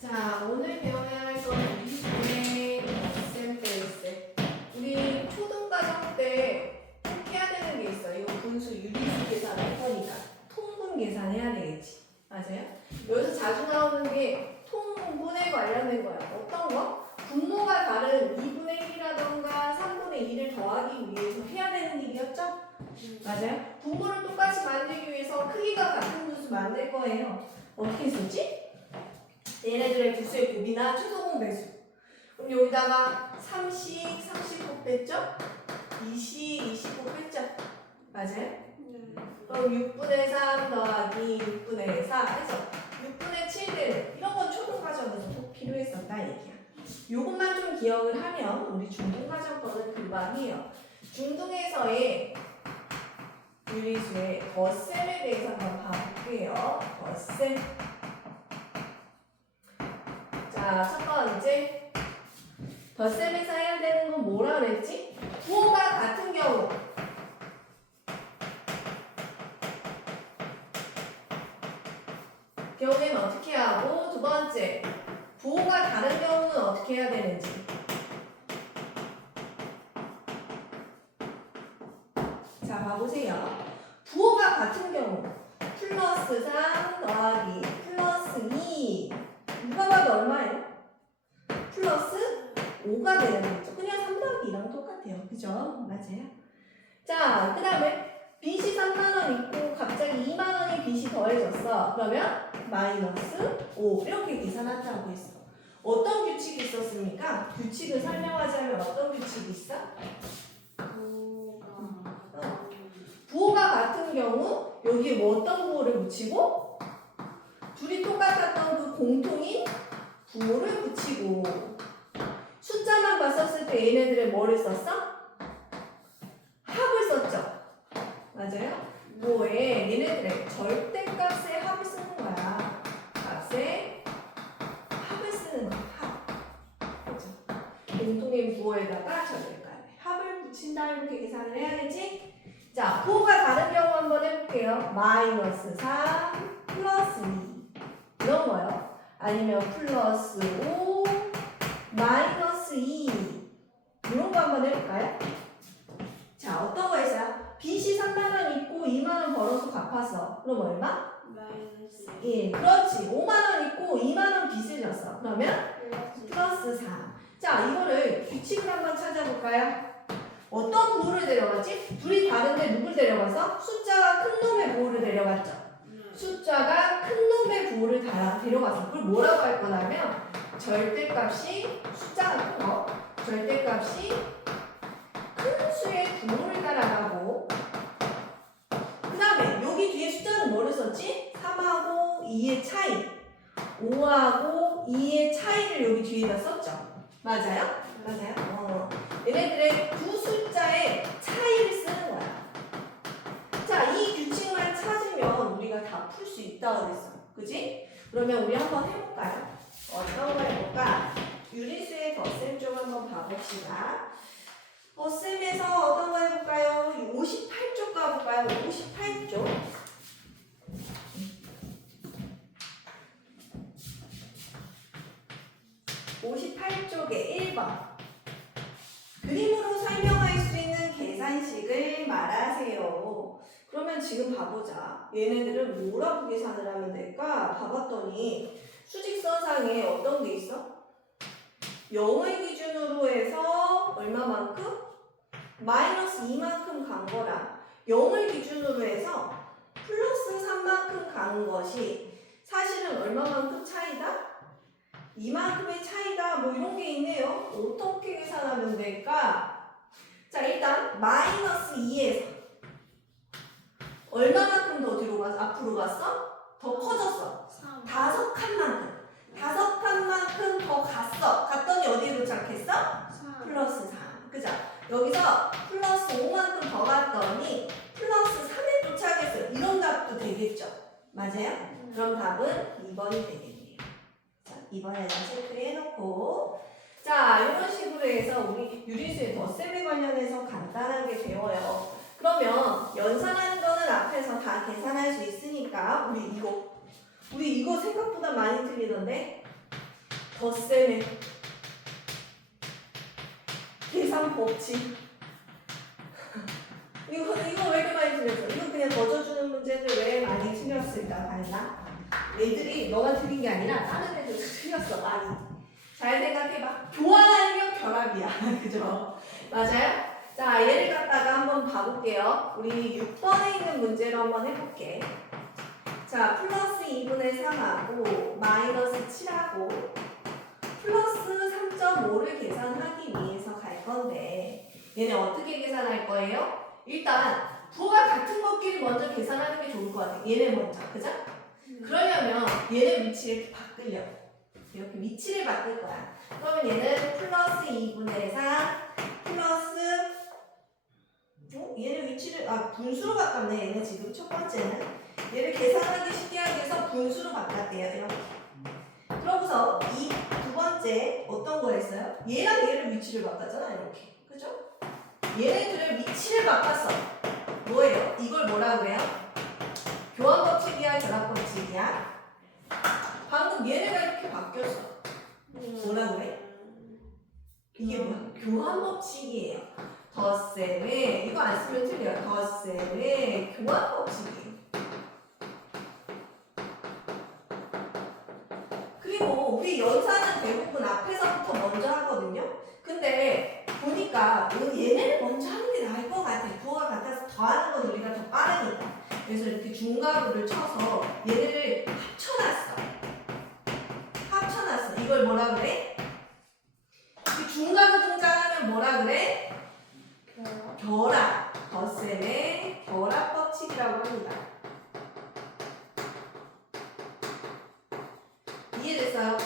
자, 오늘 배워야 할 건 유리수의 덧셈 뺄셈. 우리 초등과정 때 꼭 해야 되는 게 있어요. 이거 분수 유리수 계산할 거니까 통분 계산해야 되겠지. 맞아요? 여기서 자주 나오는 게 통분에 관련된 거야. 어떤 거? 분모가 다른 2분의 1이라던가 3분의 2를 더하기 위해서 해야 되는 일이었죠? 맞아요? 분모를 똑같이 만들기 위해서 크기가 같은 분수 만들 거예요. 어떻게 했었지? 얘네들의 부수의 곱이나 최소공 배수. 그럼 여기다가 30, 30곱 뺐죠? 20, 20곱 뺐죠? 맞아요? 그럼 6분의 3 더하기 6분의 4 해서 6분의 7들 이런 건 초등과정에서 꼭 필요했었다 얘기야. 요것만 좀 기억을 하면 우리 중등과정 거는 금방이에요. 중등에서의 유리수의 덧셈에 대해서 한번 봐볼게요. 덧셈. 자, 첫 번째 덧셈에서 해야 되는 건 뭐라 그랬지? 부호가 같은 경우 경우에는 어떻게 하고, 두 번째 부호가 다른 경우는 어떻게 해야 되는지. 자, 봐보세요. 부호가 같은 경우 플러스 3 더하기 플러스 2 누가 봐도 얼마예요? 플러스 5가 되는 거죠. 그냥 3 더하기 2랑 똑같아요. 그죠? 맞아요. 자, 그 다음에 빚이 3만원 있고 갑자기 2만원이 빚이 더해졌어. 그러면 마이너스 5 이렇게 계산하자고 했어. 어떤 규칙이 있었습니까? 규칙을 설명하자면 어떤 규칙이 있어? 부호가 같은 경우 여기에 뭐 어떤 부호를 붙이고 둘이 똑같았던 그 공통인 부호를 붙이고 숫자만 봤었을 때 얘네들의 뭐를 썼어? 합을 썼죠. 맞아요? 뭐에 얘네들의 절대값의 합을 쓰는 거야. 값의 합을 쓰는 거야. 합. 그렇죠? 공통인 부호에다가 절대값의 합을 붙인다 이렇게 계산을 해야겠지? 자, 부호가 다른 경우 한번 해볼게요. 마이너스 3 플러스 2 이런 거요. 아니면 플러스 5 마이너스 2 이런 거 한번 해볼까요? 자, 어떤 거 했어요? 빚이 3만원 있고 2만원 벌어서 갚았어. 그럼 얼마? 마이너스 1. 그렇지. 5만원 있고 2만원 빚을 졌어. 그러면 플러스 4. 자, 이거를 규칙을 한번 찾아볼까요? 어떤 부호를 데려갔지? 둘이 다른데 누굴 데려가서? 숫자가 큰 놈의 부호를 데려갔죠. 숫자가 큰 놈의 부호를 데려가서 그걸 뭐라고 할 거냐면 절대값이 숫자가 큰 거, 절대값이 큰 수의 부호를 따라가고 그 다음에 여기 뒤에 숫자는 뭐를 썼지? 3하고 2의 차이 5하고 2의 차이를 여기 뒤에다 썼죠. 맞아요? 맞아요? 얘네들의 두 숫자의 차이를 쓰는 거야. 자, 이 규칙만 찾으면 우리가 다 풀 수 있다고 그랬어. 그지? 그러면 우리 한번 해볼까요? 어떤 거 해볼까? 유리수의 덧셈 쪽 한번 봐봅시다. 덧셈에서 어떤 거 해볼까요? 58쪽 가볼까요? 58쪽. 58쪽에 1번. 그림으로 설명할 수 있는 계산식을 말하세요. 그러면 지금 봐보자. 얘네들은 뭐라고 계산을 하면 될까? 봐봤더니 수직선상에 어떤 게 있어? 0을 기준으로 해서 얼마만큼? 마이너스 2만큼 간 거랑 0을 기준으로 해서 플러스 3만큼 가는 것이 사실은 얼마만큼 차이다? 이만큼의 차이다 뭐 이런 게 있네요. 어떻게 계산하면 될까? 자, 일단 마이너스 2에서 얼마만큼 더 뒤로 갔어? 앞으로 갔어? 더 커졌어. 3 5 칸만큼. 5 칸만큼 더 갔어. 갔더니 어디에 도착했어? 3 플러스 3. 그죠? 여기서 플러스 5만큼 더 갔더니 플러스 3에 도착했어요. 이런 값도 되겠죠? 맞아요? 그럼 답은 2번이 되겠네요. 자, 2번에다 체크를 해놓고 자, 이런 식으로 해서 우리 유리수의 덧셈에 관련해서 간단하게 배워요. 그러면 연산하는 거는 앞에서 다 계산할 수 있으니까 우리 이거 생각보다 많이 틀리던데 덧셈의 계산 법칙. 이거 왜 이렇게 많이 틀렸어? 이거 그냥 던져주는 문제들 왜 많이 틀렸을까? 봤나? 애들이 너가 틀린 게 아니라 다른 애들도 틀렸어 많이. 잘 생각해봐. 교환하면 결합이야. 그죠? 맞아요? 자, 얘를 갖다가 한번 봐볼게요. 우리 6번에 있는 문제로 한번 해볼게. 자, 플러스 2분의 3하고 마이너스 7하고 플러스 3.5를 계산하기 위해서 갈 건데 얘네 어떻게 계산할 거예요? 일단 부호가 같은 것끼리 먼저 계산하는 게 좋을 것 같아요. 얘네 먼저, 그죠? 그러려면 얘네 위치를 이렇게 바꾸려. 이렇게 위치를 바꿀 거야. 그러면 얘는 플러스 2분의 4 플러스 얘네 위치를 분수로 바꿨네. 얘네 지금 첫 번째는 얘를 계산하기 쉽게 하기 위해서 분수로 바꿨대요. 이렇게. 그러고서 이 두 번째 어떤 거 했어요? 얘랑 얘를 위치를 바꿨잖아. 이렇게. 그죠? 얘네들을 위치를 바꿨어. 뭐예요? 이걸 뭐라 그래요? 교환 법칙이야, 결합 법칙이야? 방금 얘네가 이렇게 바뀌었어. 뭐라 그래? 이게 뭐야? 교환 법칙이에요. 덧셈에 이거 안 쓰면 틀려요. 덧셈에 교환 법칙이에요. 그리고 우리 연산은 대부분 앞에서부터 먼저 하거든요. 근데 보니까 얘네를 먼저 하는 게 나을 것 같아. 부호가 같아서 더하는 건 우리가 더 빠르니까. 그래서 이렇게 중괄호를 쳐서 얘네를 합쳐놨어. 이걸 뭐라 그래? 중괄호 등장하면 뭐라 그래? 결합. 덧셈의 결합 법칙이라고 합니다. 이해됐어요?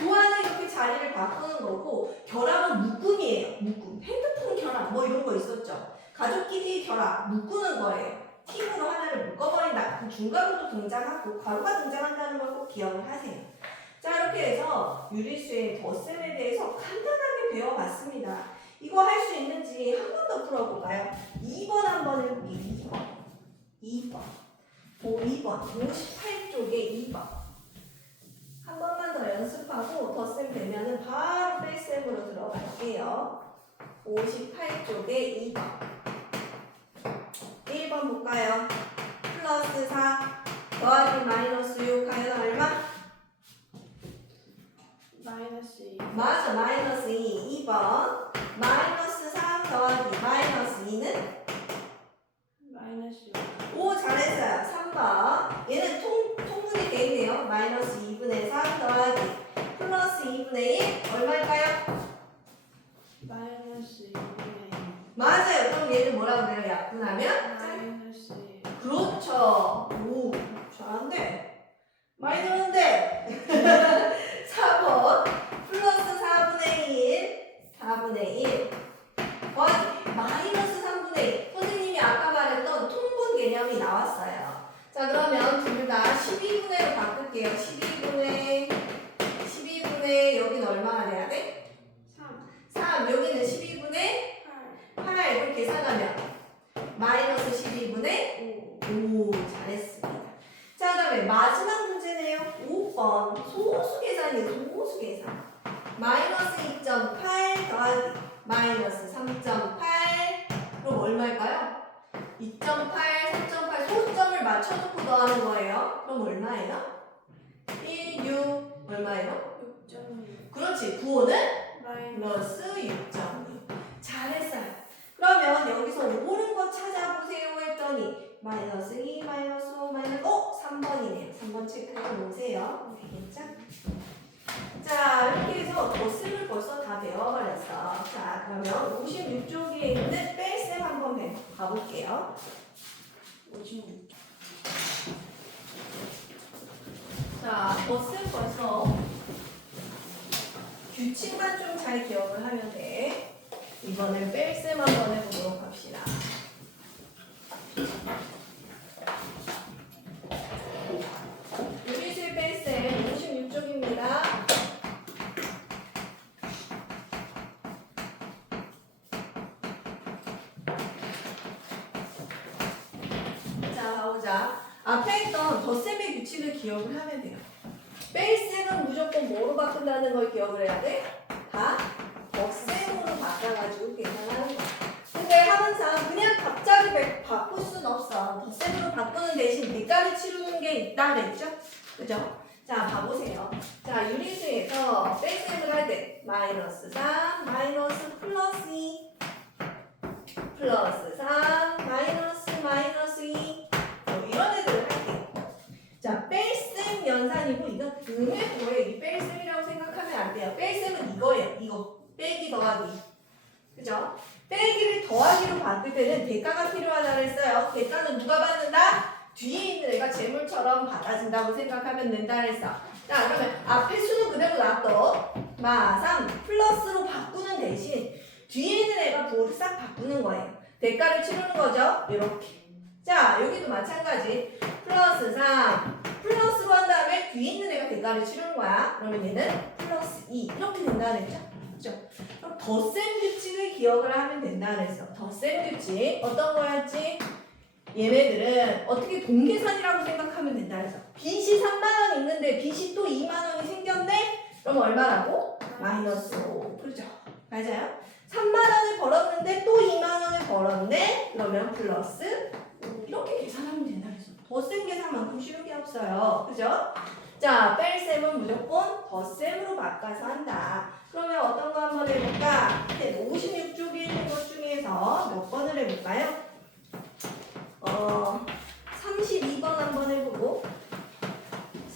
교환은 이렇게 자리를 바꾸는 거고 결합은 묶음이에요. 묶음. 핸드폰 결합 뭐 이런 거 있었죠. 가족끼리 결합 묶는 거예요. 팀으로 하나를 묶어버린다. 그 중괄호도 등장하고 괄호가 등장한다는 걸 꼭 기억을 하세요. 자, 이렇게 해서 유리수의 덧셈에 대해서 간단하게 배워봤습니다. 이거 할 수 있는지 한 번 더 풀어볼까요? 2번 한번 해볼게요. 2번 58쪽에 2번 한 번만 더 연습하고 덧셈 되면은 바로 뺄셈으로 들어갈게요. 58쪽에 2번 1번 볼까요? 플러스 4 더하기 마이너스 6 하면 얼마? 마이너스 2. 맞아, 마이너스 2. 2번 마이너스 3 더하기 마이너스 2는? 마이너스 5 잘했어요. 3번 얘는 통분이 돼 있네요. 마이너스 2분의 3 더하기 플러스 2분의 1 얼마일까요? 마이너스 2분의 맞아요. 그럼 얘는 뭐라고 그래요? 약분하면? 마이너스 1. 그렇죠. 오, 잘한데. 많이 들었는데. 4번 플러스 4분의 1 더하기 마이너스 3분의 1 선생님이 아까 말했던 통분 개념이 나왔어요. 자, 그러면 둘 다 12분의로 바꿀게요. 12분의 여기는 얼마가 돼야 돼? 3 여기는 12분의 8 이걸 계산하면 마이너스 12분의 5 잘했습니다. 자, 그 다음에 마지막 문제네요. 5번 소수 계산이에요. 소수 계산 마이너스 2.8 더하기 마이너스 3.8 그럼 얼마일까요? 2.8, 3.8 소수점을 맞춰놓고 더하는 거예요. 그럼 얼마예요? 1, 6 얼마예요? 6.6. 그렇지. 9는 마이너스 플러스 6.6 잘했어요. 그러면 여기서 옳은 거 찾아보세요 했더니 마이너스 2, 마이너스 5, 마이너스 3번이네요. 3번 체크해 놓으세요. 알겠죠? 자, 이렇게 해서 덧셈을 벌써 다 배워버렸어. 자, 그러면 56쪽에 있는 뺄셈 한번 가볼게요. 56. 자, 덧셈 벌써 규칙만 좀 잘 기억을 하면 돼. 이번엔 뺄셈 한번 해보도록 합시다. 유리수의 뺄셈 56쪽입니다. 자, 가보자. 앞에 있던 덧셈의 규칙을 기억을 하면 돼요. 뺄셈은 무조건 뭐로 바꾼다는 걸 기억을 해야 돼. 다 덧셈으로 바꿔가지고 계산하는 거야. 근데 항상 그냥 갑자기 바꿀 수는 없어. 덧셈으로 바꾸는 대신 대가를 치르는 게 있다 그랬죠? 그죠? 자, 봐보세요. 자, 유리수에서 뺄셈을 할 때 마이너스 3, 마이너스 플러스 2, 플러스 3, 마이너스 2 이런 애들을 할게요. 자, 뺄셈 연산이고 이건 음의 도에 이 뺄셈이라고 생각하면 안 돼요. 뺄셈은 이거예요. 이거 빼기 더하기. 그죠? 빼기를 더하기로 바꿀 때는 대가가 필요하다고 했어요. 대가는 누가 받는다? 뒤에 있는 애가 재물처럼 받아준다고 생각하면 된다 그랬어. 자, 그러면 앞에 수는 그대로 놔둬. 마3 플러스로 바꾸는 대신 뒤에 있는 애가 부호를 싹 바꾸는 거예요. 대가를 치르는 거죠. 이렇게. 자, 여기도 마찬가지. 플러스 3 플러스로 한 다음에 뒤에 있는 애가 대가를 치르는 거야. 그러면 얘는 플러스 2 이렇게 된다 그랬죠. 그죠? 그럼 덧셈 규칙을 기억을 하면 된다 그랬어. 덧셈 규칙 어떤 거였지? 얘네들은 어떻게 동계산이라고 생각하면 된다 그래서 빚이 3만원 있는데 빚이 또 2만원이 생겼네? 그럼 얼마라고? 마이너스 5 그렇죠? 맞아요? 3만원을 벌었는데 또 2만원을 벌었네? 그러면 플러스 5 이렇게 계산하면 된다 그래서 덧셈 계산만큼 쉬운 게 없어요. 그죠? 자, 뺄셈은 무조건 덧셈으로 바꿔서 한다. 그러면 어떤 거 한번 해볼까? 56쪽에 있는 것 중에서 몇 번을 해볼까요? 32번 한번 해보고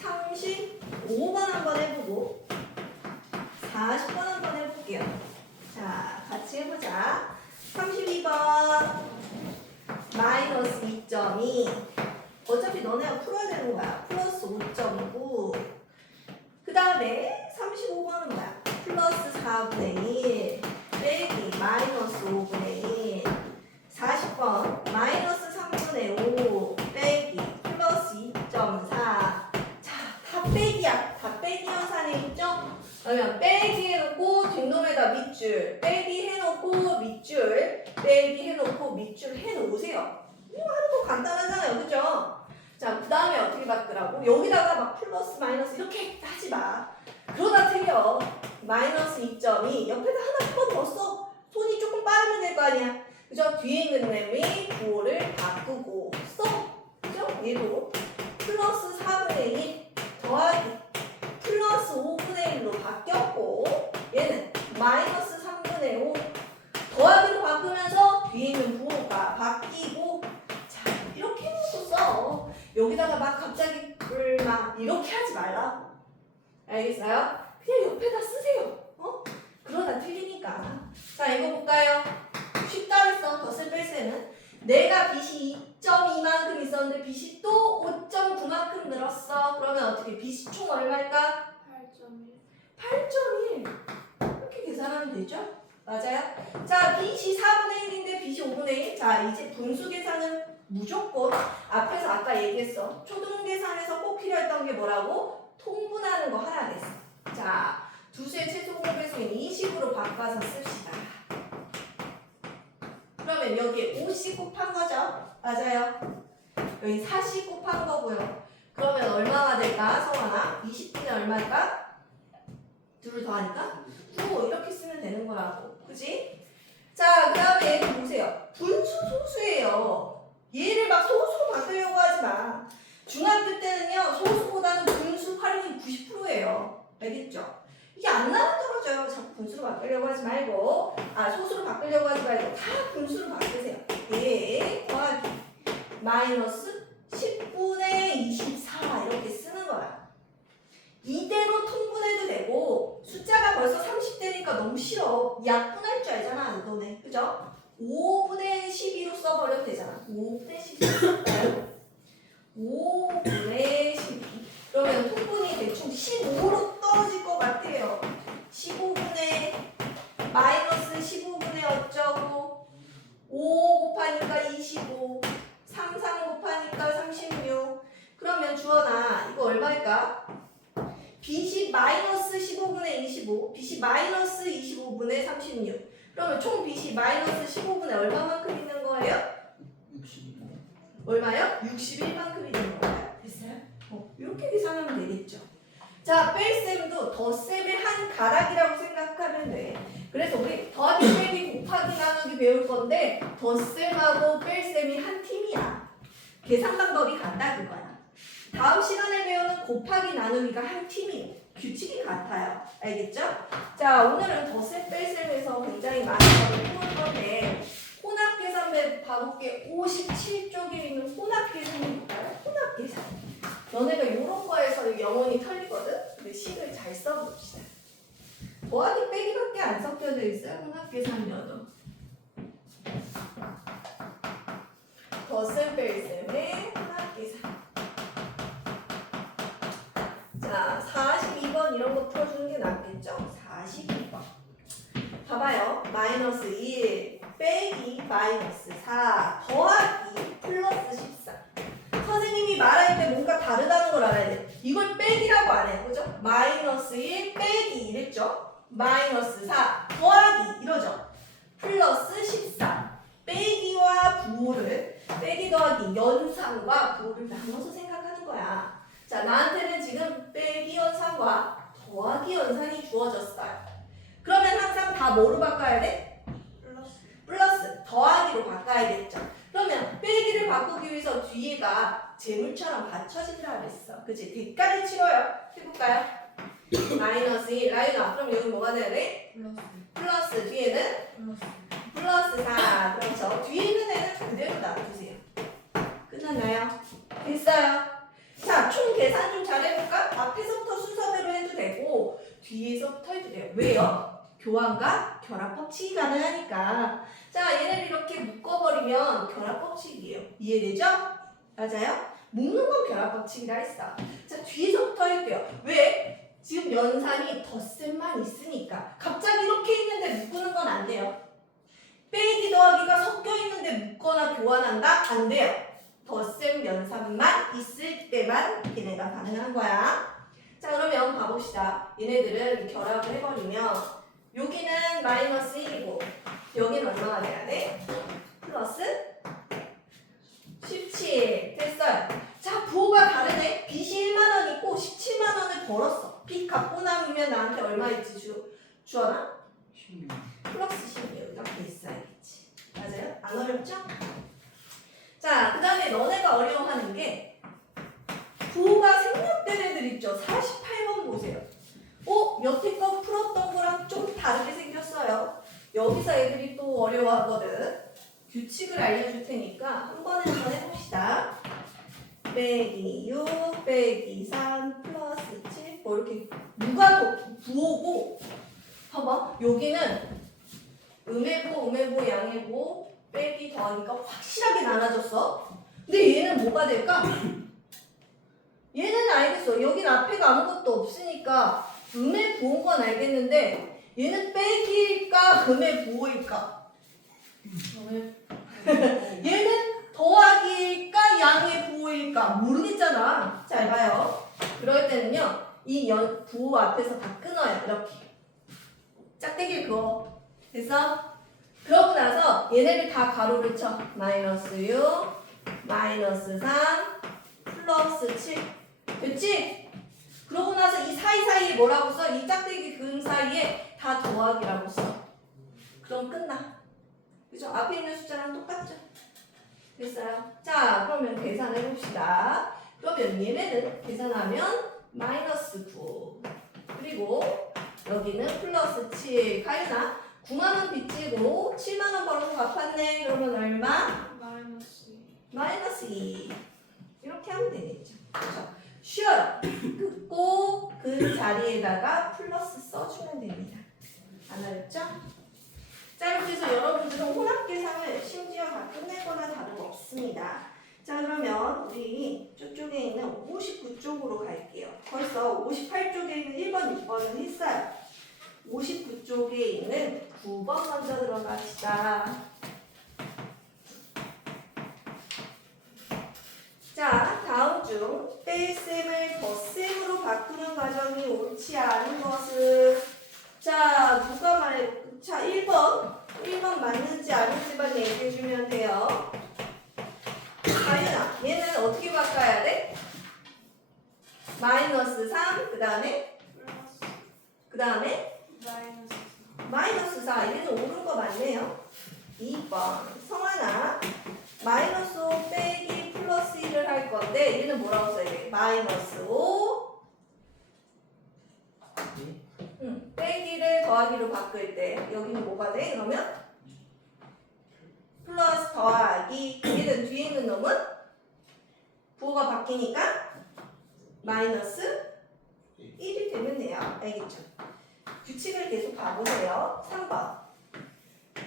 35번 한번 해보고 40번 한번 해볼게요. 자, 같이 해보자. 32번 마이너스 2.2 어차피 너네가 풀어야 되는 거야. 플러스 5.9 그 다음에 35번은 뭐야? 플러스 4분의 1 빼기 마이너스 5분의 1 40번 마이너스 3분의 5 빼기 플러스 2.4 자, 다 빼기야. 다 빼기 연산에 있죠? 그러면 빼기 해놓고 뒷놈에다 밑줄 빼기 해놓고 밑줄 빼기 해놓고 밑줄 해놓으세요. 이거 하는 거 간단하잖아요. 그죠? 자, 그 다음에 어떻게 바꾸라고? 여기다가 막 플러스 마이너스 이렇게 하지 마. 그러다 틀려. 마이너스 2.2 옆에다 하나 한 번 더 써. 손이 조금 빠르면 될 거 아니야. 그죠? 뒤에 있는 놈이 부호를 바꾸고 써. 그죠? 얘도 플러스 4분의 1 더하기 플러스 5분의 1로 바뀌었고 얘는 마이너스 3분의 5 더하기로 바꾸면서 뒤에 있는 부호가 바뀌고 자, 이렇게 해놓고 써. 여기다가 막 갑자기 막 이렇게 하지 말라고. 알겠어요? 그냥 옆에다 쓰세요. 그러다 틀리니까. 자, 이거 볼까요? 쉽다 그랬어. 덧셈 뺄셈은 내가 빚이 2.2만큼 있었는데 빚이 또 5.9만큼 늘었어. 그러면 어떻게 빚이 총 얼마일까? 8.1 8.1 이렇게 계산하면 되죠? 맞아요? 자, 빚이 4분의 1인데 빚이 5분의 1. 자, 이제 분수 계산은 무조건 앞에서 아까 얘기했어. 초등 계산에서 꼭 필요했던 게 뭐라고? 통분하는 거 하나 됐어. 자, 두수의 최소 공배수인 20으로 바꿔서 씁시다. 그러면 여기에 50 곱한 거죠? 맞아요. 여기 40 곱한 거고요. 그러면 얼마가 될까? 성환아? 20분의 얼마일까? 둘을 더하니까? 9 이렇게 쓰면 되는 거라고. 그지? 자, 그 다음에 얘를 보세요. 분수 소수예요. 얘를 막 소수로 바꾸려고 하지 마. 중학교 때는요, 소수보다는 분수 활용이 90%예요. 알겠죠? 이게 안 나와 떨어져요. 자꾸 분수로 바꾸려고 하지 말고, 소수로 바꾸려고 하지 말고, 다 분수로 바꾸세요. 얘 더하기 마이너스 10분의 24 이렇게 쓰는 거야. 이대로 통분해도 되고, 숫자가 벌써 30대니까 너무 싫어. 약분할 줄 알잖아, 너네. 그죠? 5분의 12로 써버려도 되잖아. 5분의 12 쓸까요? 5분의 12. 그러면 통분이 대충 15로 떨어질 것 같아요. 15분의 마이너스 15분의 어쩌고 5 곱하니까 25 3 곱하니까 36 그러면 주원아 이거 얼마일까? 빚이 마이너스 15분의 25 빚이 마이너스 25분의 36 그러면 총 빚이 마이너스 15분의 얼마만큼 있는 거예요? 61. 얼마요? 61만큼 있는 거예요. 됐어요? 이렇게 계산하면 되겠죠. 자, 뺄셈도 덧셈 가락이라고 생각하면 돼. 그래서 우리 더하기 빼기 곱하기 나누기 배울 건데 덧셈하고 뺄셈이 한 팀이야. 계산 방법이 같다 그거야. 다음 시간에 배우는 곱하기 나누기가 한 팀이에요. 규칙이 같아요. 알겠죠? 자, 오늘은 덧셈 뺄셈에서 굉장히 많은 걸 풀 건데 혼합 계산배 봐볼게. 57쪽에 있는 혼합 계산이 볼까요? 혼합 계산. 너네가 이런 거에서 영혼이 털리거든? 근데 식을 잘 써봅시다. 더하기 빼기밖에 안 섞여져 있어요. 혼합 계산이어도. 덧셈 뺄셈의 혼합 계산. 자, 42번 이런 거 풀어주는 게 낫겠죠? 42번. 봐봐요. 마이너스 1 빼기 마이너스 4 더하기 플러스 14. 선생님이 말할 때 뭔가 다르다는 걸 알아야 돼. 이걸 빼기라고 안 해요. 그죠? 마이너스 1 빼기 이랬죠? 마이너스 4 더하기 이러죠? 플러스 14. 빼기와 부호를 빼기 더하기 연산과 부호를 나눠서 생각하는 거야. 자, 나한테는 지금 빼기 연산과 더하기 연산이 주어졌어요. 그러면 항상 다 뭐로 바꿔야 돼? 플러스 더하기로 바꿔야겠죠. 그러면 빼기를 바꾸기 위해서 뒤에가 재물처럼 받쳐진다 그랬어. 그치? 대가를 치러요. 해볼까요? 마이너스 1 라윤아 그럼 여기 뭐가 돼야 돼? 플러스 뒤에는? 플러스 4 그렇죠. 뒤에 있는 애는 그대로 놔두세요. 끝났나요? 됐어요. 자, 총 계산 좀 잘해볼까? 앞에서부터 순서대로 해도 되고 뒤에서부터 해도 돼요. 왜요? 교환과 결합 법칙이 가능하니까. 자, 얘네를 이렇게 묶어버리면 결합 법칙이에요. 이해되죠? 맞아요? 묶는 건 결합 법칙이라 했어. 자, 뒤에서부터 할게요. 왜? 지금 연산이 덧셈만 있으니까. 갑자기 이렇게 있는데 묶는 건 안 돼요. 빼기 더하기가 섞여 있는데 묶거나 교환한다? 안 돼요. 덧셈 연산만 있을 때만 얘네가 가능한 거야. 자, 그러면 봐봅시다. 얘네들을 결합을 해버리면 여기는 마이너스 1이고 여기는 얼마가 돼야 돼? 플러스 17 됐어요. 자, 부호가 다르네. 빚이 1만원 있고 17만원을 벌었어. 빚 갚고 나면 나한테 얼마 있지 주어나? 16. 플러스 16 이렇게 있어야겠지. 맞아요? 안 어렵죠? 자, 그 다음에 너네가 어려워하는 게 부호가 생략된 애들 있죠? 48번 보세요. 여태껏 풀었던 거랑 좀 다르게 생겼어요. 여기서 애들이 또 어려워하거든. 규칙을 알려줄 테니까 한 번에 한번 해봅시다. 빼기 6 빼기 3 플러스 7 뭐 이렇게 누가 더 부호고 봐봐. 여기는 음해보 양해보 빼기 더하기가 확실하게 나눠졌어. 근데 얘는 뭐가 될까? 얘는 알겠어. 여긴 앞에가 아무것도 없으니까 음의 부호인 건 알겠는데 얘는 빼기일까 음의 부호일까? 얘는 더하기일까 양의 부호일까? 모르겠잖아. 잘 봐요. 그럴 때는요. 이 부호 앞에서 다 끊어요. 이렇게. 짝대기를 그어. 됐어? 그러고 나서 얘네를 다 가로를 쳐. 마이너스 6 마이너스 3 플러스 7 됐지? 그러고 나서 이 사이사이에 뭐라고 써? 이 짝대기 그음 사이에 다 더하기라고 써. 그럼 끝나. 그죠? 앞에 있는 숫자랑 똑같죠? 됐어요? 자, 그러면 계산해 봅시다. 그러면 얘네는 계산하면 마이너스 9 그리고 여기는 플러스 7 가윤아 9만원 빚지고 7만원 벌어서 갚았네. 그러면 얼마? 마이너스 2 이렇게 하면 되겠죠. 그렇죠? 쉬어요. 긋고 그 자리에다가 플러스 써주면 됩니다. 안 어렵죠? 자, 이렇게 해서 여러분들은 혼합계산을 심지어 다 끝내거나 다름없습니다. 자, 그러면 우리 저쪽에 있는 59쪽으로 갈게요. 벌써 58쪽에 있는 1번, 6번은 했어요. 59쪽에 있는 9번 먼저 들어갑시다. 자, 다음 중 뺄셈을 덧셈으로 바꾸는 과정이 옳지 않은 것은 자, 누가 말해? 자, 1번 맞는지 아닌지만 얘기해주면 돼요. 가윤아, 얘는 어떻게 바꿔야 돼? 마이너스 3, 그 다음에 다음에 마이너스 4. 얘는 옳은 거 맞네요. 2번. 성환아. 마이너스 5 빼기 플러스 1을 할 건데 얘는 뭐라고 써야 돼? 마이너스 5 빼기를 더하기로 바꿀 때 여기는 뭐가 돼? 그러면 플러스 더하기 얘는 뒤에 있는 놈은 부호가 바뀌니까 마이너스 1이 되면 돼요. 알겠죠? 규칙을 계속 봐보세요. 3번.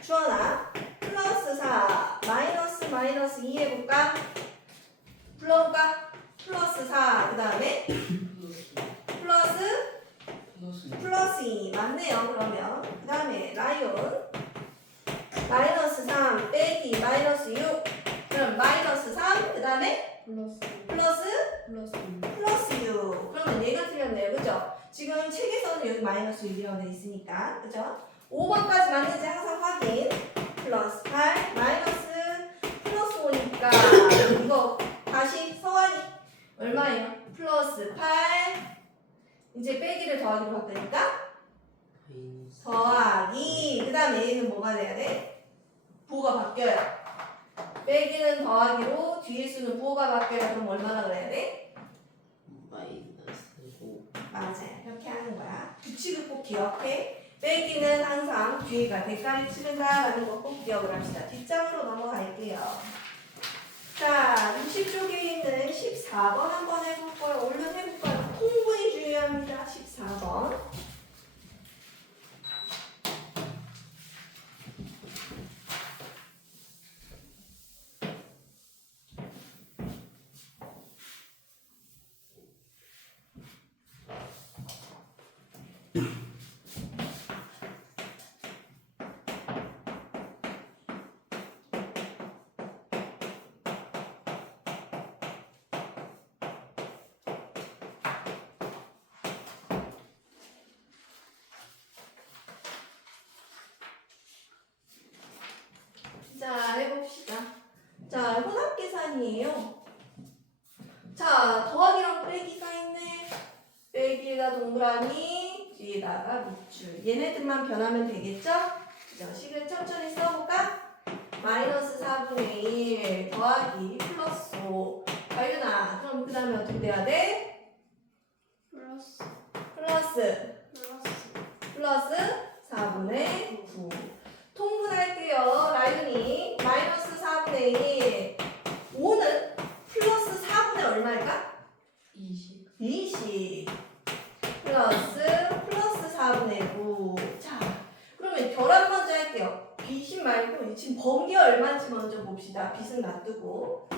주원아, 플러스 4, 마이너스 2 해볼까? 불러볼까? 플러스 4, 그 다음에 플러스 2. 맞네요, 그러면. 그 다음에 라이온, 마이너스 3 빼기 마이너스 6. 그럼 마이너스 3, 그 다음에 플러스 6. 그러면 얘가 틀렸네요, 그죠? 지금 책에서는 여기 마이너스 6이라고 돼 있으니까, 그죠? 5번까지 맞는지 항상 확인. 플러스 8, 마이너스 플러스 5니까 이거 다시 성환이 얼마예요? 플러스 8. 이제 빼기를 더하기로 바꾸니까 더하기. 그 다음에 얘는 뭐가 돼야 돼? 부호가 바뀌어요. 빼기는 더하기로 뒤에 수는 부호가 바뀌어요. 그럼 얼마나 그래야 돼? 맞아요. 이렇게 하는 거야. 규칙을 꼭 기억해. 빼기는 항상 뒤가 대가리 치른다라는 거 꼭 기억을 합시다. 뒷장으로 넘어갈게요. 자, 60쪽에 있는 14번 한번 해볼까요? 얼른 해볼까요? 통분이 중요합니다. 14번. 자, 해봅시다. 자, 혼합계산이에요. 자, 더하기랑 빼기가 있네. 빼기에다 동그라미, 뒤에다가 밑줄. 얘네들만 변하면 되겠죠? 그죠? 식을 천천히 써볼까? 마이너스 4분의 1 더하기 플러스 5. 가윤아, 그럼 그 다음에 어떻게 돼야 돼? 플러스 4분의 9. 통분할게요. 라윤이 마이너스 4분의 1. 5는 플러스 4분의 얼마일까? 20. 플러스 4분의 9. 자, 그러면 결합 먼저 할게요. 빚이 말고 지금 번개 얼마인지 먼저 봅시다. 빚은 놔두고.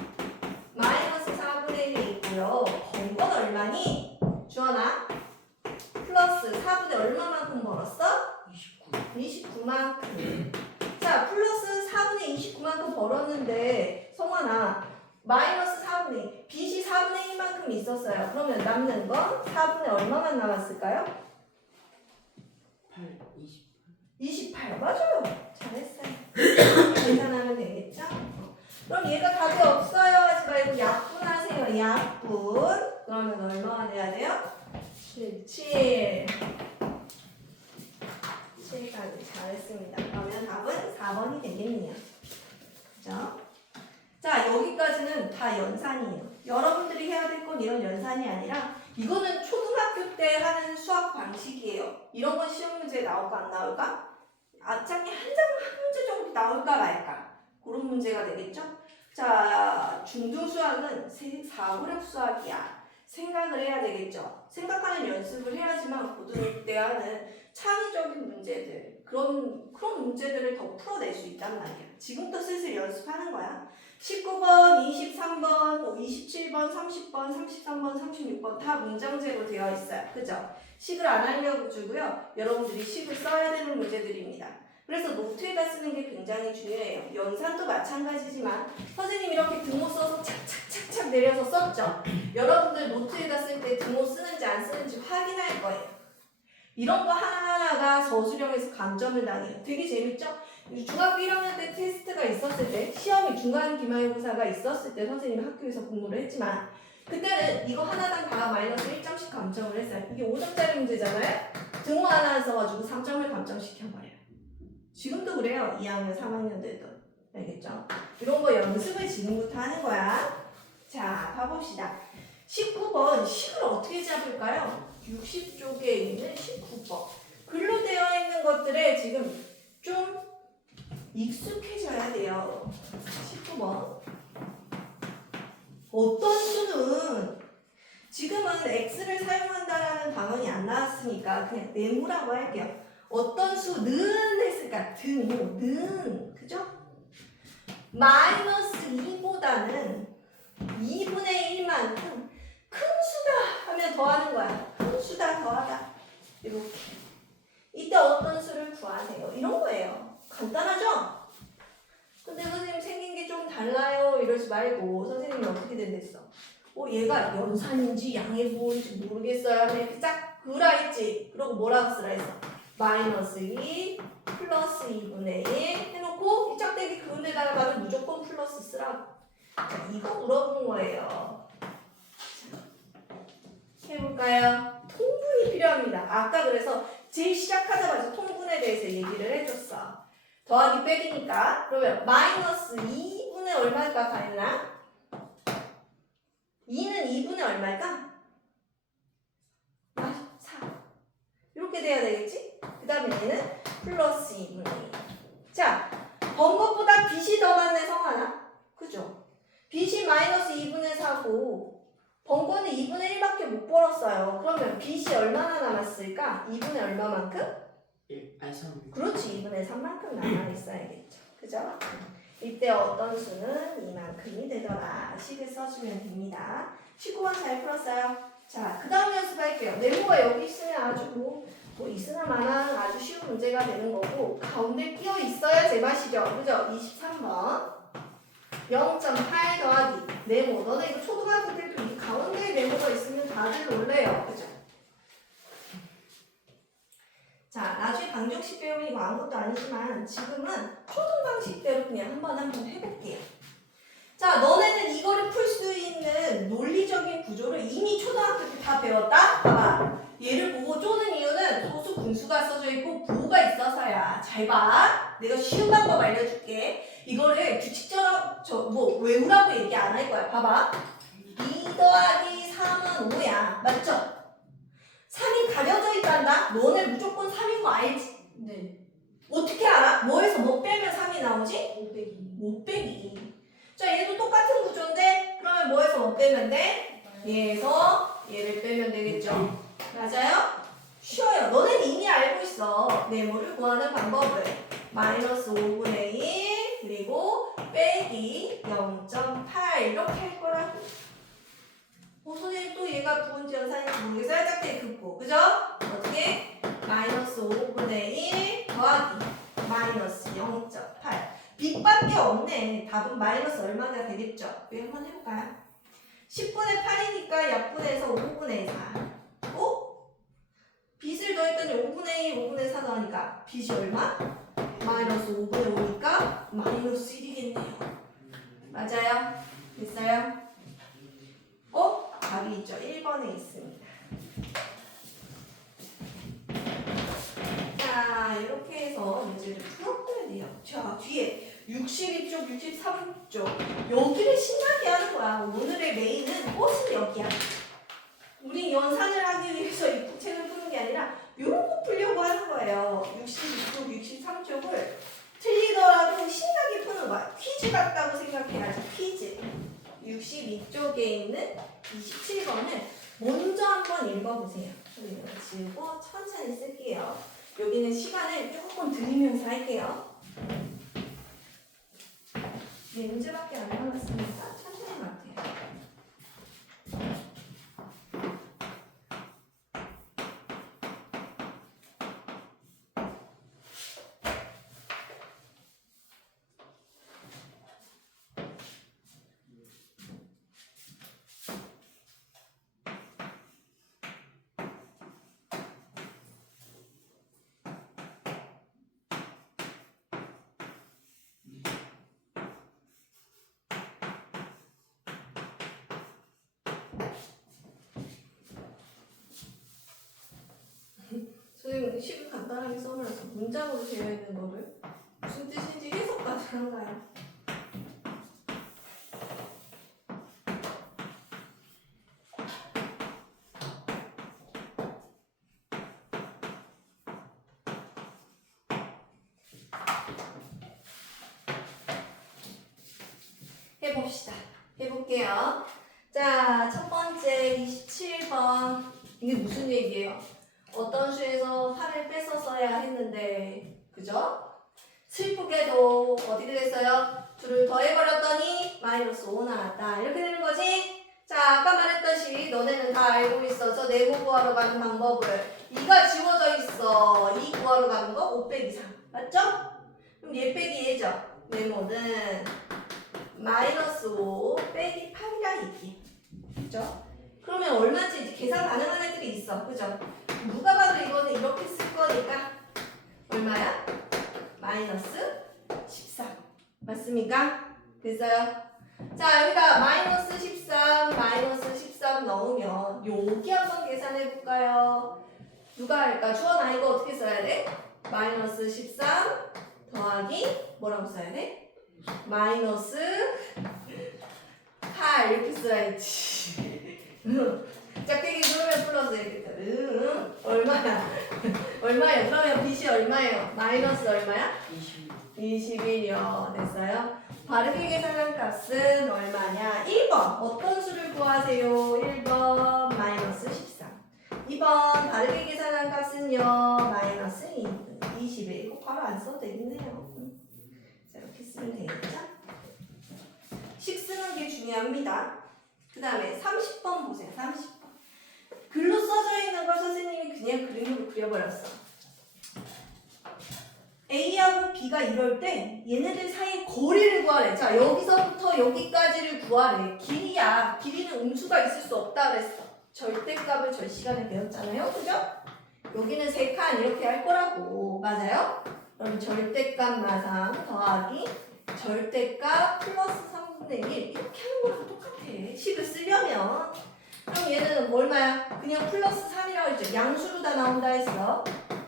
마이너스 4분의 1이 있고요. 번 건 얼마니? 주원아. 플러스 4분의 얼마만큼 벌었어? 29만큼. 자, 플러스 4분의 29만큼 벌었는데 성환아, 마이너스 4분의 2, 빚이 4분의 1만큼 있었어요. 그러면 남는 건 4분의 얼마만 남았을까요? 28. 맞아요. 잘했어요. 계산하면 되겠죠? 그럼 얘가 답이 없어요 하지 말고 약분하세요. 약분. 그러면 얼마가 돼야 돼요? 7. 7까지 잘했습니다. 그러면 답은 4번이 되겠네요. 그죠? 자, 여기까지는 다 연산이에요. 여러분들이 해야 될 건 이런 연산이 아니라 이거는 초등학교 때 하는 수학 방식이에요. 이런 건 시험 문제에 나올까 안 나올까? 앞장에 한 문제 정도 나올까 말까? 그런 문제가 되겠죠? 자, 중등 수학은 사고력 수학이야. 생각을 해야 되겠죠. 생각하는 연습을 해야지만 고등학교 때 하는 창의적인 문제들, 그런 문제들을 더 풀어낼 수 있단 말이야. 지금부터 슬슬 연습하는 거야. 19번, 23번, 27번, 30번, 33번, 36번 다 문장제로 되어 있어요. 그죠? 식을 안 하려고 주고요. 여러분들이 식을 써야 되는 문제들입니다. 그래서 노트에다 쓰는 게 굉장히 중요해요. 연산도 마찬가지지만 선생님이 이렇게 등호 써서 착착착착 내려서 썼죠. 여러분들 노트에다 쓸 때 등호 쓰는지 안 쓰는지 확인할 거예요. 이런 거 하나하나가 서술형에서 감점을 당해요. 되게 재밌죠? 중학교 1학년 때 테스트가 있었을 때, 시험이 중간 기말고사가 있었을 때 선생님이 학교에서 공부를 했지만 그때는 이거 하나당 다 마이너스 1점씩 감점을 했어요. 이게 5점짜리 문제잖아요? 등호 하나 써가지고 3점을 감점시켜버려요. 지금도 그래요. 2학년, 3학년 때도. 알겠죠? 이런 거 연습을 지금부터 하는 거야. 자, 봐봅시다. 19번 식을 어떻게 잡을까요? 60쪽에 있는 19번. 글로 되어 있는 것들에 지금 좀 익숙해져야 돼요. 19번. 어떤 수는 지금은 x를 사용한다라는 단원이 안 나왔으니까 그냥 네모라고 할게요. 어떤 수는 했으니까 는 그죠? 마이너스 2보다는 2분의 1만큼 큰 수다 하면 더하는 거야. 큰 수다 더하다 이렇게. 이때 어떤 수를 구하세요. 이런 거예요. 간단하죠? 근데 선생님 생긴 게 좀 달라요 이러지 말고 선생님이 어떻게 된댔어? 얘가 연산인지 양해부호인지 모르겠어요 하면 이렇게 쫙 그으라 했지. 그러고 뭐라고 쓰라 했어? 마이너스 2 플러스 2분의 1 해놓고 이 짝대기 그은 데다가 가면 무조건 플러스 쓰라고. 자, 이거 물어본 거예요. 해볼까요? 통분이 필요합니다. 아까 그래서 제일 시작하자마자 통분에 대해서 얘기를 해줬어. 더하기 빼기니까. 그러면 마이너스 2분의 얼마일까 가연아? 2는 2분의 얼마일까? 4. 이렇게 돼야 되겠지? 그 다음에 얘는 플러스 2분의 2. 자, 번 것보다 빚이 더 많네 성하나? 그죠? 빚이 마이너스 2분의 4고 번 거는 2분의 1밖에 못 벌었어요. 그러면 빚이 얼마나 남았을까? 2분의 얼마만큼? 3. 그렇지. 2분의 3만큼 남아있어야겠죠. 그죠? 이때 어떤 수는 이만큼이 되더라. 식을 써주면 됩니다. 19번 잘 풀었어요. 자, 그 다음 연습할게요. 네모가 여기 있으면 아주 뭐 있으나 마나 아주 쉬운 문제가 되는 거고 가운데 끼어 있어야 제맛이죠. 그죠? 23번 0.8 더하기 네모. 너네 이거 초등학교 때도 이 가운데에 네모가 있으면 다들 놀래요. 그죠? 자, 나중에 방정식 배우면 이거 아무것도 아니지만 지금은 초등방식대로 그냥 한번 해볼게요. 자, 너네는 이거를 풀 수 있는 논리적인 구조를 이미 초등학교 때 다 배웠다? 봐봐. 얘를 보고 쪼는 이유는 소수 분수가 써져 있고 부호가 있어서야. 잘 봐. 내가 쉬운 방법 알려줄게. 이거를 규칙처럼 외우라고 얘기 안 할 거야. 봐봐. 2 더하기 3은 5야. 맞죠? 3이 가려져 있단다? 너네 무조건 3인 거 알지? 네. 어떻게 알아? 뭐에서 뭐 빼면 3이 나오지? 500이. 5 빼기. 자, 얘도 똑같은 구조인데 그러면 뭐에서 뭐 빼면 돼? 얘에서 얘를 빼면 되겠죠? 맞아요? 쉬워요. 너네는 이미 알고 있어. 네모를 구하는 방법을. 마이너스 5분의 1 그리고 빼기 0.8 이렇게 할 거라고. 선생님 또 얘가 부은지 연산인지 모르겠어요. 짝대기 긋고. 그죠? 어떻게? 마이너스 5분의 1 더하기 마이너스 0.8. 빚밖에 없네. 답은 마이너스 얼마가 되겠죠? 여기 한번 해볼까요? 10분의 8이니까 약분해서 5분의 4. 빚을 더했더니 5분의 1, 5분의 4 더하니까 빚이 얼마? 마이너스 5분의 5니까 마이너스 1이겠네요. 맞아요? 됐어요? 답이 있죠. 1번에 있습니다. 자, 이렇게 해서 문제를 풀어줘야 돼요. 자, 뒤에 62쪽, 63쪽 여기를 신나게 하는 거야. 오늘의 메인은 꽃은 여기야. 우리 연산을 하기 위해서 이 책을 푸는 게 아니라 이런 거 풀려고 하는 거예요. 62쪽, 63쪽을 틀리더라도 신나게 푸는 거야. 퀴즈 같다고 생각해야지. 퀴즈. 62쪽에 있는 27번을 먼저 한번 읽어보세요. 우리는 지우고 천천히 쓸게요. 여기는 시간을 조금 들이면서 할게요. 네, 문제밖에 안 남았으니까 천천히 갈게요. 선생님 식을 간단하게 써놔서 문장으로 되어 있는 거를 무슨 뜻인지 해석까지 한가요? 해봅시다. 해볼게요. 자, 첫 번째 27번. 이게 무슨 얘기예요? 어떤 수에서 8을 뺏었어야 했는데, 그죠? 슬프게도 어떻게 됐어요? 2를 더해버렸더니 마이너스 5 나왔다. 이렇게 되는 거지? 자, 아까 말했듯이 너네는 다 알고 있어서 네모 구하러 가는 방법을. 2가 지워져 있어. 2 구하러 가는 거 5 빼기 3. 맞죠? 그럼 얘 빼기 얘죠? 네모는 마이너스 5 빼기 8이라 얘기해. 그죠? 그러면 얼마인지 이제 계산 가능한 애들이 있어. 그죠? 누가 봐도 이거는 이렇게 쓸 거니까 얼마야? 마이너스 13. 맞습니까? 됐어요? 자, 여기다 마이너스 13, 마이너스 13 넣으면 여기 한번 계산해 볼까요? 누가 할까? 주원아 이거 어떻게 써야 돼? 마이너스 13 더하기 뭐라고 써야 돼? 마이너스 8 이렇게 써야지. 짝대기 누르면 플러스 이렇게. 얼마야? 얼마예요? 그러면 빚이 얼마예요? 마이너스 얼마야? 21이요. 됐어요? 바르게 계산한 값은 얼마냐? 1번 어떤 수를 구하세요? 1번 마이너스 13. 2번 바르게 계산한 값은요. 마이너스 21. 이거 바로 안 써도 되겠네요. 자, 이렇게 쓰면 되겠죠? 식 쓰는 게 중요합니다. 그 다음에 30번 보세요. 30번. 글로 써져 있는 걸 선생님이 그냥 그림으로 그려버렸어. A하고 B가 이럴 때 얘네들 사이의 거리를 구하래. 자, 여기서부터 여기까지를 구하래. 길이야. 길이는 음수가 있을 수 없다 그랬어. 절대값을 저 시간에 배웠잖아요. 그죠? 여기는 3칸 이렇게 할 거라고. 맞아요? 그럼 절대값 마상 더하기 절대값 플러스 3분의 1 이렇게 하는 거랑 똑같아. 식을 쓰려면. 그럼 얘는 얼마야? 그냥 플러스 3이라고 했죠. 양수로 다 나온다 했어.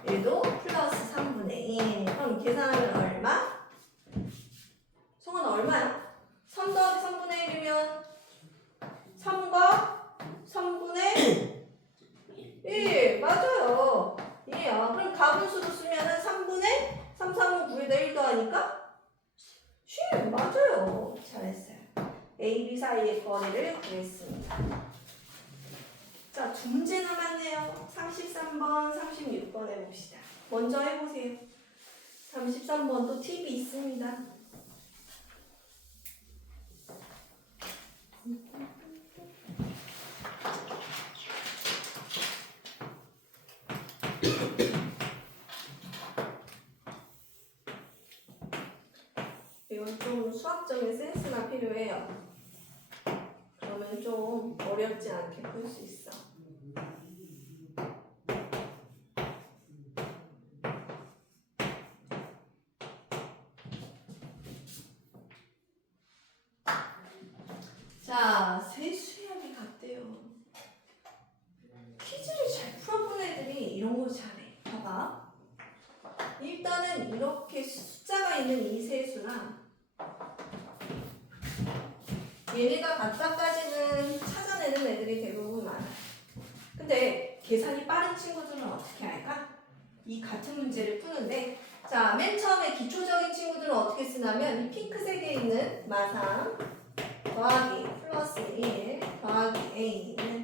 얘도 플러스 3분의 1. 그럼 계산하면 얼마? 성은 얼마야? 3 더하기 3분의 1이면 3과 3분의 1. 맞아요. 얘야. 그럼 가분수로 쓰면은 3분의 3, 3은 9에다 1 더하니까 10. 맞아요. 잘했어요. A, B 사이의 거리를 구했습니다. 자, 두 문제 남았네요. 33번, 36번 해봅시다. 먼저 해보세요. 33번도 팁이 있습니다. 이건 좀 수학적인 센스가 필요해요. 그러면 좀 어렵지 않게 풀 수 있어. 자, 세수학이 같대요. 퀴즈를 잘 풀어본 애들이 이런 거 잘해. 봐봐. 일단은 이렇게 숫자가 있는 이 세수랑 얘네가 같다까지는 찾아내는 애들이 대부분 많아요. 근데 계산이 빠른 친구들은 어떻게 할까? 이 같은 문제를 푸는데, 자, 맨 처음에 기초적인 친구들은 어떻게 쓰냐면 이 핑크색에 있는 마상 더하기 플러스 1 더하기 A는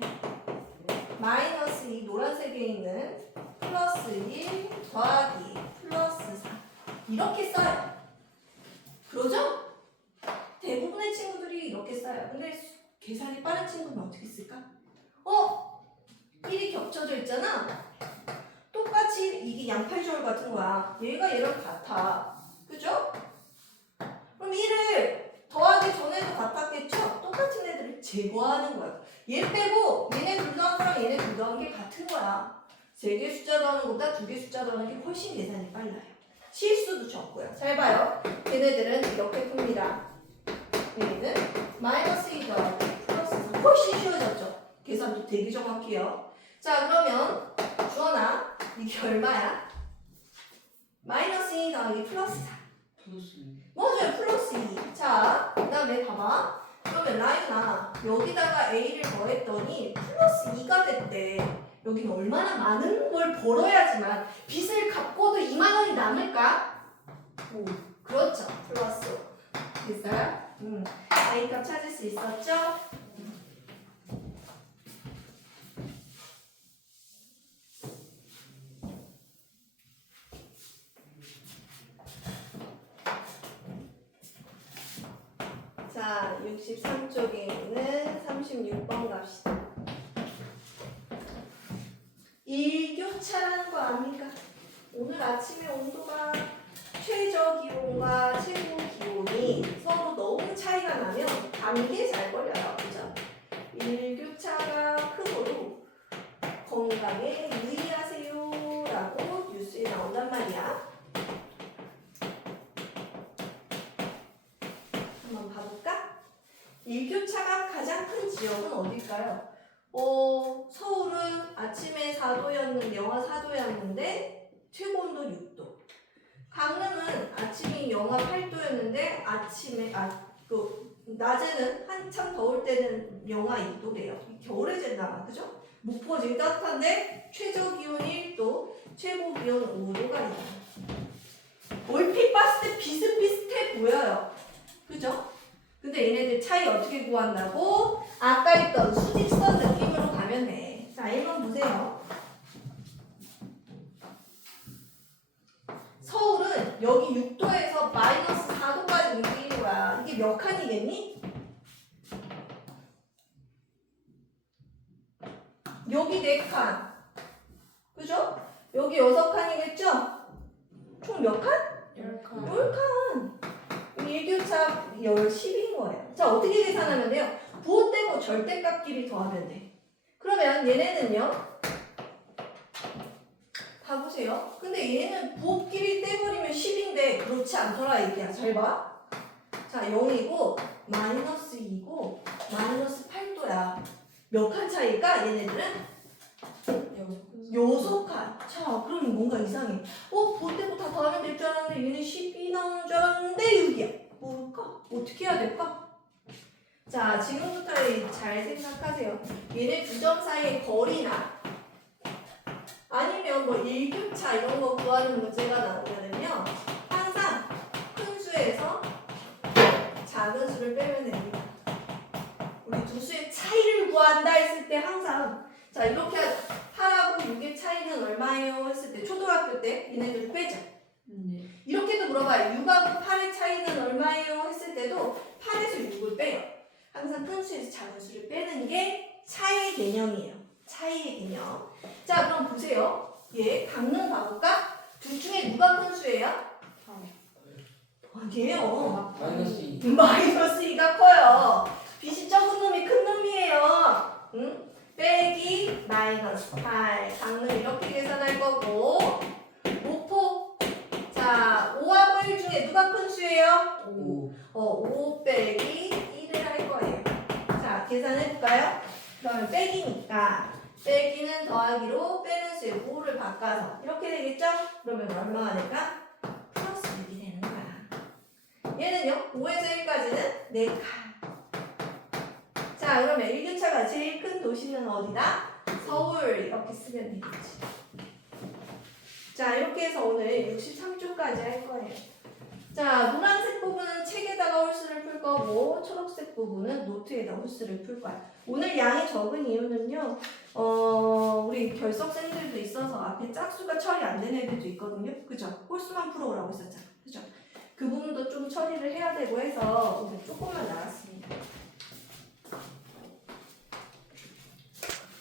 마이너스 이 노란색에 있는 플러스 1 더하기 플러스 4 이렇게 써요. 그러죠? 대부분의 친구들이 이렇게 써요. 근데 계산이 빠른 친구는 어떻게 쓸까? 1이 겹쳐져 있잖아. 똑같이 이게 양팔절 같은 거야. 얘가 얘랑 같아. 그죠? 그럼 1을 더하기 전에도 같았겠죠? 똑같은 애들을 제거하는 거야. 얘 빼고 얘네 둘 더한 거랑 얘네 둘 더한 게 같은 거야. 3개 숫자 더하는 것보다 2개 숫자 더하는 게 훨씬 계산이 빨라요. 실수도 적고요. 잘 봐요. 얘네들은 이렇게 풉니다. 얘는 마이너스 2 더하기 플러스 4 훨씬 쉬워졌죠? 계산도 되게 정확해요. 자, 그러면 주원아 이게 얼마야? 마이너스 2 더하기 플러스 4. 플러스 맞아요. 플러스 2. 자, 그 다음에 봐봐. 그러면 라이언아, 여기다가 A를 더했더니 플러스 2가 됐대. 여기는 얼마나 많은 걸 벌어야지만 빚을 갚고도 2만 원이 남을까? 오, 그렇죠. 플러스 5. 됐어요? A 값 찾을 수 있었죠? 자, 63쪽에 있는 36번 갑시다. 일교차라는 거 압니까? 오늘 아침에 온도가 최저 기온과 최고 기온이 서로 너무 차이가 나면 감기에 잘 걸려요. 그죠? 일교차가 크고도 건강에 유의하세요 라고 뉴스에 나온단 말이야. 한번 봐볼까? 일교차가 가장 큰 지역은 어딜까요? 서울은 아침에 4도였는데 영하 4도였는데 최고 온도 6도. 강릉은 아침이 영하 8도였는데 낮에는 한참 더울 때는 영하 2도래요. 겨울에 쟀나봐, 그죠? 목포가 지금 따뜻한데 최저 기온 1도, 최고 기온 5도가 있어요. 얼핏 봤을 때 비슷비슷해 보여요. 그죠? 근데 얘네들 차이 어떻게 구한다고? 아까 했던 수직선 느낌으로 가면 돼. 자, 1번 보세요. 서울은 여기 6도에서 마이너스 4도까지 움직이는 거야. 이게 몇 칸이겠니? 여기 4칸. 그죠? 여기 6칸이겠죠? 총 몇 칸? 10칸. 10칸. 일교차 10인 거예요. 자, 어떻게 계산하면 돼요? 부호 떼고 절대값끼리 더하면 돼. 그러면 얘네는요? 봐보세요. 근데 얘는 부호끼리 떼버리면 10인데 그렇지 않더라 이게야. 잘 봐. 자, 0이고 마이너스 2고 마이너스 8도야. 몇 칸 차이일까? 얘네들은? 6칸. 자, 그러면 뭔가 이상해. 부호 떼고 다 더하면 될 줄 알았는데 얘는 10이 나오는 줄 알았는데 6이야. 뭘까? 어떻게 해야 될까? 자, 지금부터 잘 생각하세요. 얘네 두 점 사이의 거리나 아니면 뭐 일교차 이런 거 구하는 문제가 나오면은요, 항상 큰 수에서 작은 수를 빼면 됩니다. 우리 두 수의 차이를 구한다 했을 때 항상 자, 이렇게 8하고 6의 차이는 얼마예요? 했을 때 초등학교 때 얘네들을 빼자. 이렇게도 물어봐요. 6하고 8의 차이는 얼마예요? 했을 때도 8에서 6을 빼요. 항상 큰 수에서 작은 수를 빼는 게 차이의 개념이에요. 차이의 개념. 자, 그럼 보세요. 강릉 봐볼까? 둘 중에 누가 큰 수예요? 얘요. 마이너스 2 마이너스 2가 커요. 빛이 적은 놈이 큰 놈이에요. 응? 빼기 마이너스 8. 강릉 이렇게 계산할 거고. 목포. 자, 5하고 1 중에 누가 큰 수예요? 5 5 빼기 1을 할 거예요. 자, 계산해볼까요? 그러면 빼기니까 빼기는 더하기로 빼는 수의 부호를 바꿔서 이렇게 되겠죠? 그러면 얼마가 될까? 플러스 6이 되는 거야. 얘는요, 5에서 1까지는 4칸. 자, 그러면 일교차가 제일 큰 도시는 어디다? 서울. 이렇게 쓰면 되겠지. 자, 이렇게 해서 오늘 63쪽까지 할 거예요. 자, 노란색 부분은 책에다가 홀수를 풀 거고 초록색 부분은 노트에다 홀수를 풀 거야. 오늘 양이 적은 이유는요, 우리 결석생들도 있어서 앞에 짝수가 처리 안 되는 애들도 있거든요. 그죠? 홀수만 풀어오라고 했었잖아. 그죠? 그 부분도 좀 처리를 해야 되고 해서 오늘 조금만 나왔습니다.